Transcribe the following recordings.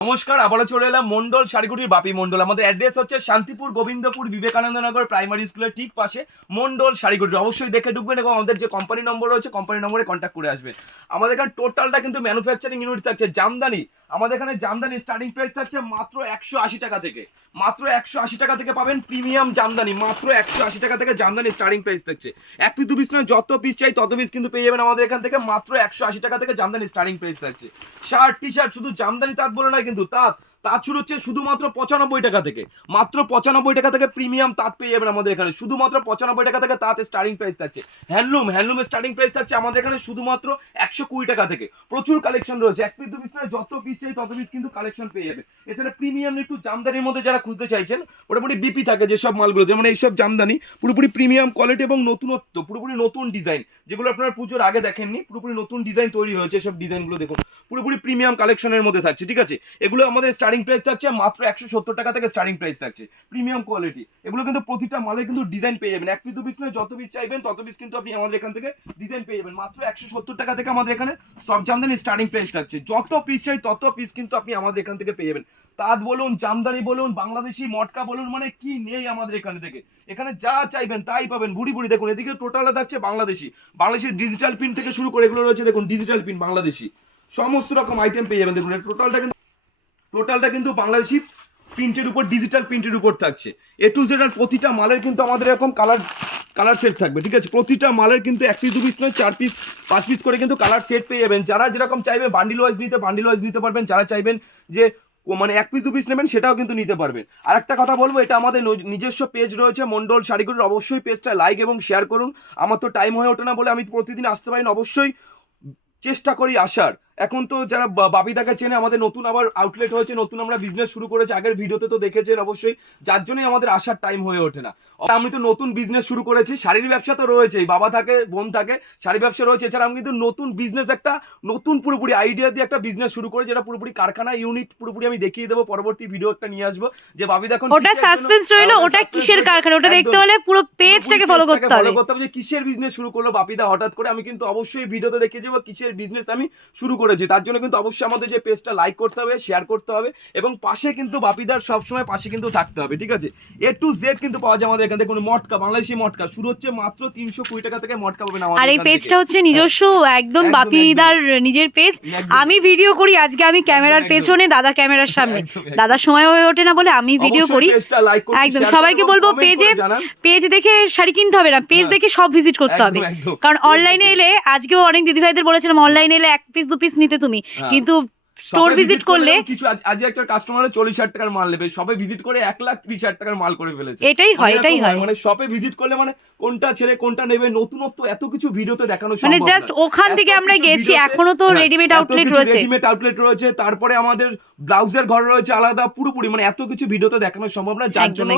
নমস্কার, আবারও চলে এলাম মন্ডল শাড়িকুটির বাপি মন্ডল। আমাদের অ্যাড্রেস হচ্ছে শান্তিপুর গোবিন্দপুর বিবেকানন্দ নগর প্রাইমারি স্কুলের ঠিক পাশে মন্ডল শাড়িকুটি। অবশ্যই দেখে ঢুকবেন এবং আমাদের যে কোম্পানি নম্বর রয়েছে কোম্পানি নম্বরে কন্ট্যাক্ট করে আসবেন। আমাদের এখানে টোটালটা কিন্তু ম্যানুফ্যাকচারিং ইউনিট থাকছে। জামদানি, আমাদের এখানে জামদানি স্টার্টিং প্রাইস থাকছে মাত্র 180 টাকা থেকে। মাত্র 180 টাকা থেকে পাবেন প্রিমিয়াম জামদানি। মাত্র 180 টাকা থেকে জামদানি স্টার্টিং প্রাইস থাকছে। এক পিস দু পিস নয়, যত পিস চাই তত পিস কিন্তু পেয়ে যাবেন আমাদের এখান থেকে। মাত্র 180 টাকা থেকে জামদানি স্টার্টিং প্রাইস থাকছে। শার্ট টি শার্ট, শুধু জামদানি তাঁত বলে নয় কিন্তু, তাঁত শুরু হচ্ছে শুধুমাত্র 95 টাকা থেকে। মাত্র 95 টাকা থেকে প্রিমিয়াম তাঁত পেয়ে যাবেন আমাদের এখানে। শুধুমাত্র 95 টাকা থেকে তাঁত স্টার্টিং প্রাইস থাকছে। হ্যান্ডলুমের স্টার্টিং প্রাইস থাকছে আমাদের এখানে শুধুমাত্র 120 টাকা থেকে। প্রচুর কালেকশন রয়েছে। এক পিস দু পিস নয়, যত পিস চাই তত পিস কিন্তু কালেকশন পেয়ে যাবে। এছাড়া প্রিমিয়াম একটু জামদানির মধ্যে যারা খুঁজতে চাইছেন, মোটামুটি বিপি থাকে যেসব মালগুলো, যেমন এইসব জামদানি পুরোপুরি প্রিমিয়াম কোয়ালিটি এবং নতুনত্ব, পুরোপুরি নতুন ডিজাইন, যেগুলো আপনারা পুজোর আগে দেখেননি। পুরোপুরি নতুন ডিজাইন তৈরি হয়েছে। এসব ডিজাইনগুলো দেখুন, পুরোপুরি প্রিমিয়াম কালেকশনের মধ্যে থাকছে। ঠিক আছে, এগুলো আমাদের স্টার্টিং প্রাইস থাকছে মাত্র 170 টাকা থেকে স্টার্টিং প্রাইস থাকছে। প্রিমিয়াম কোয়ালিটি এগুলো কিন্তু প্রতিটা মালের কিন্তু ডিজাইন পেয়ে যাবেন। এক পিস দু পিস নয়, যত পিস চাইবেন তত পিস কিন্তু আপনি আমাদের এখান থেকে ডিজাইন পেয়ে যাবেন। মাত্র 170 টাকা থেকে আমাদের এখানে সব জামদানি স্টার্টিং প্রাইস থাকছে। যত পিস চাই তত পিস কিন্তু আপনি আমাদের এখান থেকে পেয়ে যাবেন। তাঁত বলুন, জামদানি বলুন, বাংলাদেশি মটকা বলুন, মানে কি নেই আমাদের এখানে থেকে। এখানে যা চাইবেন তাই পাবেন। বুড়ি বুড়ি দেখুন, এদিকে টোটালটা থাকছে বাংলাদেশি ডিজিটাল পিন থেকে শুরু করে এগুলো রয়েছে। দেখুন ডিজিটাল পিন বাংলাদেশি সমস্ত রকম আইটেম পেয়ে যাবেন। দেখুন টোটালটা কিন্তু বাংলাদেশি প্রিন্টের উপর, ডিজিটাল প্রিন্টের উপর থাকছে। এ টু জেড। আর প্রতিটা মালের কিন্তু আমাদের এরকম কালার সেট থাকবে। ঠিক আছে, প্রতিটা মালের কিন্তু এক পিস দু পিস নয়, 4 পিস 5 পিস করে কিন্তু কালার সেট পেয়ে যাবেন। যারা যেরকম চাইবেন বান্ডিল ওয়াইজ নিতে পারবেন। যারা চাইবেন যে মানে এক পিস দু পিস নেবেন, সেটাও কিন্তু নিতে পারবেন। আর একটা কথা বলবো, এটা আমাদের নিজস্ব পেজ রয়েছে মন্ডল শাড়িকুটির। অবশ্যই পেজটা লাইক এবং শেয়ার করুন। আমার তো টাইম হয়ে ওঠে না বলে আমি প্রতিদিন আসতে পারি না। অবশ্যই চেষ্টা করি আসার। এখন তো যারা বাপিদাকে চেনে, আমাদের নতুন আবার আউটলেট হয়েছে, নতুন আমরা বিজনেস শুরু করেছি। আগের ভিডিওতে তো দেখেছেন অবশ্যই, যার জন্যই আমাদের আসার টাইম হয়ে ওঠে না। আমি তো নতুন বিজনেস শুরু করেছি। শাড়ির ব্যবসা তো রয়েছেই, বাবা থাকে, বোন থাকে, শাড়ি ব্যবসা রয়েছে। এছাড়া আমি কিন্তু নতুন বিজনেস, একটা নতুন পুরোপুরি আইডিয়া দিয়ে একটা বিজনেস শুরু করে, যেটা পুরোপুরি কারখানা ইউনিট পুরোপুরি আমি দেখিয়ে দেবো। পরবর্তী ভিডিও একটা নিয়ে আসবো যে বাপিদা এখন ওটা সাসপেন্স রইলো, ওটা কিসের কারখানা, ওটা দেখতে হলে পুরো পেজটাকে ফলো করতে হবে যে কিসের বিজনেস শুরু করলো বাপিদা হঠাৎ করে। আমি কিন্তু অবশ্যই ভিডিওতে দেখিয়ে যাবো কিসের বিজনেস আমি শুরু করেছি। তার জন্য কিন্তু অবশ্যই আমাদের যে পেজটা লাইক করতে হবে, শেয়ার করতে হবে এবং পাশে কিন্তু বাপিদার সবসময় পাশে কিন্তু থাকতে হবে। ঠিক আছে, এ টু জেড কিন্তু পাওয়া যায় আমাদের এখান থেকে। মটকা, বাংলাদেশি মটকা শুরু হচ্ছে মাত্র 320 টাকা থেকে মটকা পাবেন আমাদের। আর এই পেজটা হচ্ছে নিজস্ব, একদম বাপিদার নিজের পেজ। আমি ভিডিও করি, আজকে আমি ক্যামেরার পেছনে, দাদা ক্যামেরার সামনে। দাদার সময় হয়ে ওঠে না বলে আমি ভিডিও করি। একদম সবাইকে বলবো পেজ দেখে শাড়ি কিনতে হবে না, পেজ দেখে সব ভিজিট করতে হবে। কারণ অনলাইনে এলে, আজকেও অনেক দিদিভাইদের বলেছিলাম অনলাইনে এলে এক পিস দু পিস নিতে তুমি, কিন্তু স্টোর ভিজিট করলে কিছু আজ একটা কাস্টমারে 40,000 টাকার মাল নেবে, শপে ভিজিট করে 1,30,000 টাকার মাল করে ফেলেছে। এটাই হয় মানে শপে ভিজিট করলে মানে কোনটা ছেড়ে কোনটা নেবে, নতুনত্ব এত কিছু ভিডিওতে দেখানো সম্ভব না। মানে জাস্ট ওখান থেকে আমরা গেছি, এখনো তো রেডিমেড আউটলেট রয়েছে। তারপরে আমাদের ব্লাউজের ঘর রয়েছে আলাদা, পুরোপুরি মানে এত কিছু ভিডিওতে দেখানো সম্ভব না। যার জন্য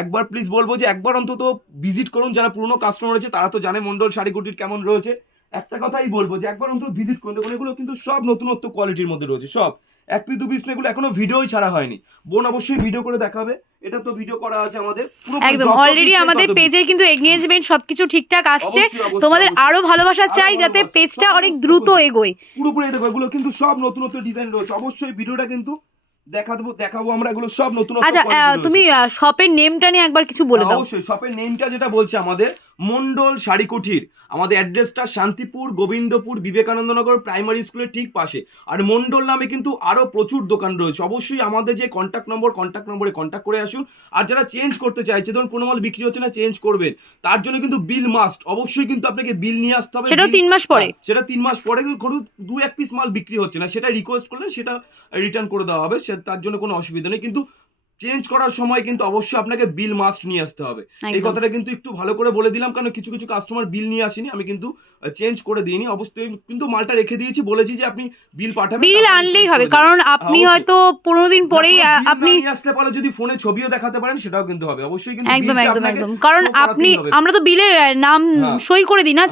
একবার প্লিজ বলবো যে একবার অন্তত ভিজিট করুন। যারা পুরনো কাস্টমার রয়েছে তারা তো জানে মন্ডল শাড়িকুটির কেমন রয়েছে। একটা কথাই বলবো যে একবার অন্তত ভিজিট করুন। দেখুন এগুলো কিন্তু সব নতুনত্ব কোয়ালিটির মধ্যে রয়েছে। সব এক পিস দু পিস এগুলো এখনো ভিডিওই ছাড়া হয়নি। বোন অবশ্যই ভিডিও করে দেখাবে। এটা তো ভিডিও করা আছে আমাদের একদম অলরেডি। আমাদের পেজের কিন্তু এঙ্গেজমেন্ট সবকিছু ঠিকঠাক আসছে। তোমাদের আরো ভালোবাসা চাই যাতে পেজটা অনেক দ্রুত এগোয়। পুরোপুরি দেখো, এগুলো কিন্তু সব নতুনত্ব ডিজাইন রয়েছে। অবশ্যই ভিডিওটা কিন্তু দেখাবো আমরা এগুলো সব নতুন। আচ্ছা, তুমি শপের নেমটা নিয়ে একবার কিছু বলে দাও। অবশ্যই শপের নেমটা যেটা বলছে আমাদের মন্ডল শাড়িকুটির। আমাদের অ্যাড্রেসটা শান্তিপুর গোবিন্দপুর বিবেকানন্দ নগর প্রাইমারি স্কুলের ঠিক পাশে। আর মন্ডল নামে কিন্তু আরো প্রচুর দোকান রয়েছে। অবশ্যই আমাদের যে কন্ট্যাক্ট নম্বরে কন্ট্যাক্ট করে আসুন। আর যারা চেঞ্জ করতে চাইছে, ধরুন কোনো মাল বিক্রি হচ্ছে না, চেঞ্জ করবেন, তার জন্য কিন্তু বিল মাস্ট। অবশ্যই কিন্তু আপনাকে বিল নিয়ে আসতে হবে। সেটা 3 মাস পরে, সেটা 3 মাস পরে কোনো 2-1 পিস মাল বিক্রি হচ্ছে না, সেটা রিকোয়েস্ট করলে সেটা রিটার্ন করে দেওয়া হবে। তার জন্য কোনো অসুবিধা নেই। কিন্তু চেঞ্জ করার সময় কিন্তু অবশ্যই আপনাকে বিল মাস্ট নিয়ে আসতে হবে। এই কথাটা কিন্তু একটু ভালো করে বলে দিলাম, কারণ কিছু কিছু কাস্টমার বিল নিয়ে আসেনি, আমি কিন্তু চেঞ্জ করে দিইনি। অবশ্যই কিন্তু মালটা রেখে দিয়েছি, বলেছি যে আপনি বিল পাঠাবেন, বিল আনলেই হবে। কারণ আপনি হয়তো 15 দিন পরেই আপনি নিয়ে আসতে পারলে যদি ফোনে ছবিও দেখাতে পারেন সেটাও কিন্তু হবে। অবশ্যই কিন্তু একদম কারণ আমরা তো বিলে নাম সই করে দিই না,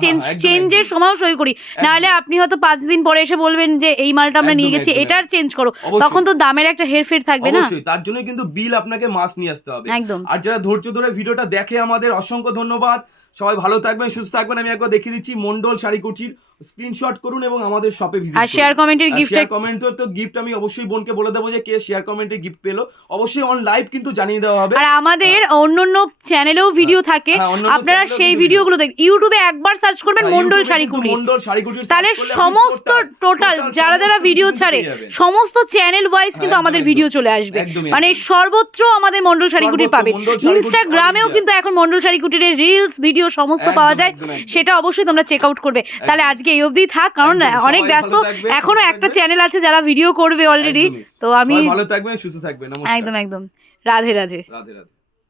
চেঞ্জের সময়ও সই করি। না হলে আপনি হয়তো 5 দিন পরে এসে বলবেন যে এই মালটা আমরা নিয়ে গেছি, এটার চেঞ্জ করো, তখন তো দামের একটা হেরফের থাকবে না। অবশ্যই তার জন্য কিন্তু বিল আপনাকে মাস্ট নিয়ে আসতে হবে। আর যারা ধৈর্য ধরে ভিডিওটা দেখে আমাদের অসংখ্য ধন্যবাদ। সবাই ভালো থাকবেন, সুস্থ থাকবেন। আমি একবার দেখিয়ে দিচ্ছি মন্ডল শাড়িকুটির স্ক্রিনশট করুন এবং আমাদের শপে ভিজিট আর শেয়ার কমেন্টের গিফট শেয়ার কমেন্টের তো গিফট আমি অবশ্যই বোনকে বলে দেবো যে কে শেয়ার কমেন্টে গিফট পেলো, অবশ্যই অন লাইভ কিন্তু জানিয়ে দেওয়া হবে। আর আমাদের অন্যান্য চ্যানেলেও ভিডিও থাকে, হ্যাঁ, অন্যান্য আপনারা চ্যানেলেও সেই কিন্তু ভিডিওগুলো দেখ, ইউটিউবে একবার সার্চ করবেন মন্ডল শাড়ি কুটির, মন্ডল শাড়ি কুটির, তাহলে সমস্ত টোটাল যারা যারা ভিডিও ছাড়ে সমস্ত চ্যানেল ওয়াইজ কিন্তু আমাদের ভিডিও চলে আসবে, মানে সর্বত্র আমাদের মন্ডল শাড়ি কুটির পাবেন। ইনস্টাগ্রামেও কিন্তু এখন মন্ডল শাড়ি কুটিরের রিলস ভিডিও সমস্ত পাওয়া যায়, সেটা অবশ্যই তোমরা চেক আউট করবে। তাহলে আজকে এই অবধি থাক, কারণ অনেক ব্যস্ত, এখনো একটা চ্যানেল আছে যারা ভিডিও করবে অলরেডি। তো আমি ভালো থাকবেন, সুস্থ থাকবেন, নমস্কার। একদম একদম, রাধে রাধে। রাধে রাধে।